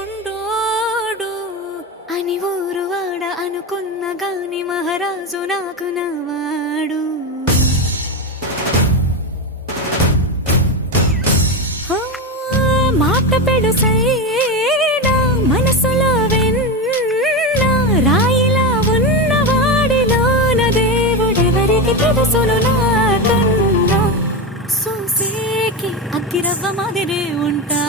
విడుముండోడు అని ఊరు వాడ అనుకున్న గాని మహారాజు నాకు నవాడు. మాట పెడుసైనా మనసులో వెన్న రాయిలా ఉన్నవాడిలోన దేవుడెవరికి తెలుసును నాకన్నా. సూసేకి అగ్గిరవ్వ మాదిరే ఉంటా